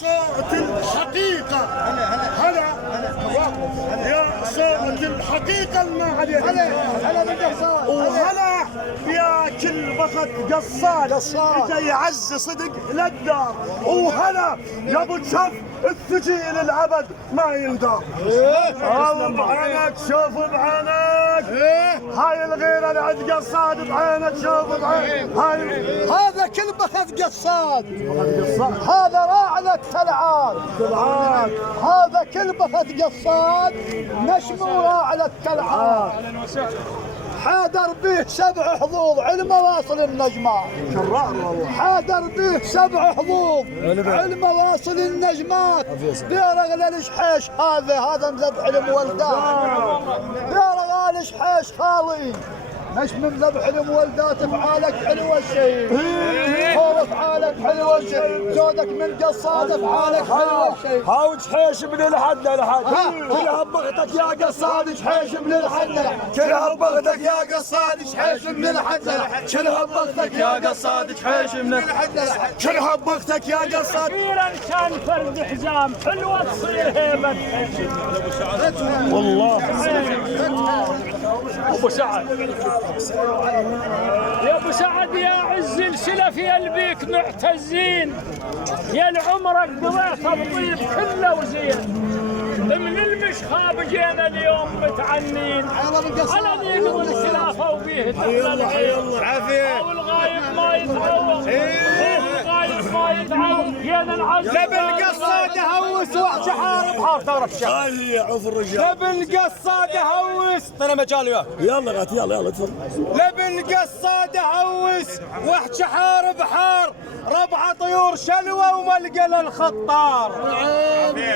صوت الحقيقة. هلا يا صوت الحقيقة المعدن. هلا بالقصاد. وهلا يا كل بخت قصاد اجا يعز صدق للدار. وهلا يا ابو الشف الثقيل العبد ما يندار. بعينك شوف بعينك هاي الغيرة اللي عند قصاد بعينك شوف بعينك. هذا كل بخت قصاد. هذا راعي التلعاب. هذا كل بخت قصاد نشم وراعي التلعاب. حاضر به 7 حظوظ علم واصل النجمات. حاضر به 7 حظوظ علم واصل النجمات. بيرغل الشحيش هذا مذبح المولدات. بيرغل الشحيش خالي مش من ذبح المولدات. افعالك حلوه الشيء. هو افعالك حلوه الشيء. زودك من قصاد افعالك حلوه الشيء. هاو شحيش من الحد لحد. كلها بغتك يا قصاد شحيش من الحد لحد. كلها بغتك يا قصاد شحيش من الحد لحد. كلها بغتك يا قصاد شحيش من الحد لحد. كلها بغتك يا قصاد. اخيرا كان فرد حزام حلوه تصير هيبه. والله ابو سعد يا ابو سعد يا عز السلف يا البيك معتزين. يا العمرك قضيت الطيب كله وزين. من المشخاب جينا اليوم متعنين على ذيك والخلافه وبيه تحصل عافيه. والغايب ما يتعوض. الغايب ما يتعوض. جينا نعزز بالقصاد يهوس وحش حارب حار تعرف شو. هاي عوف الرجال. بالقصاد يهوس. انا مجال وياك. يلا غات يلا تفضل. بالقصاد يهوس وحش حارب حار. 4 طيور شلوه وملقى للخطار.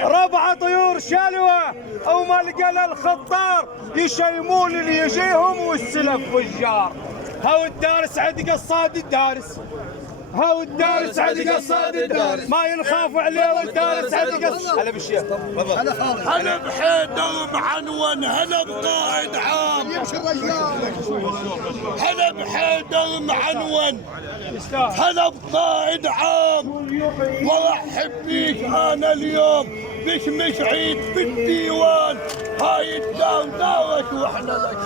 4 طيور شلوه وملقى للخطار. يشيمون اللي يجيهم والسلف والجار. هاو الدارس عند قصاد الدارس. هاو الدارس عند قصاد الدارس. ما ينخاف عليه والدارس عند قصاد. هلا بالشيخ تفضل. هلا بحيدر معنون. هلا بقائد عام. هلا بحيدر معنون. هلا بقائد عام. وارحب بيك انا اليوم بك مش عيد بالديوان. هاي الدار دارك واحنا لك.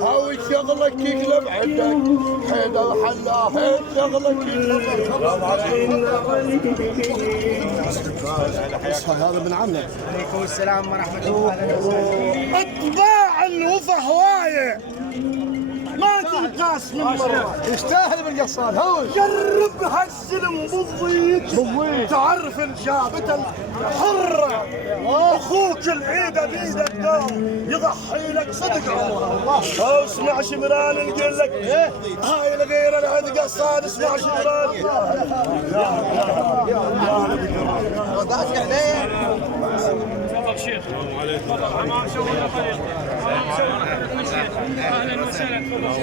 هاوي شغلك يقلب عندك حيدر حلاها. شغلك هذا من عمك. عليكم السلام ورحمه الله وبركاته. اطباع الوفا هوايه ما تنقاس من مرة. يستاهل من قصاد. هو جرب هالسلم بالضيق تعرف الجابة الحرة. اخوك العيد بيد الدوم يضحي لك صدق عمره. اسمع شمران نقول لك هاي الغيرة اللي عند قصاد. اسمع شمران. تفضل شيخ. تفضل ما سوينا طريق. اهلا وسهلا. تفضل.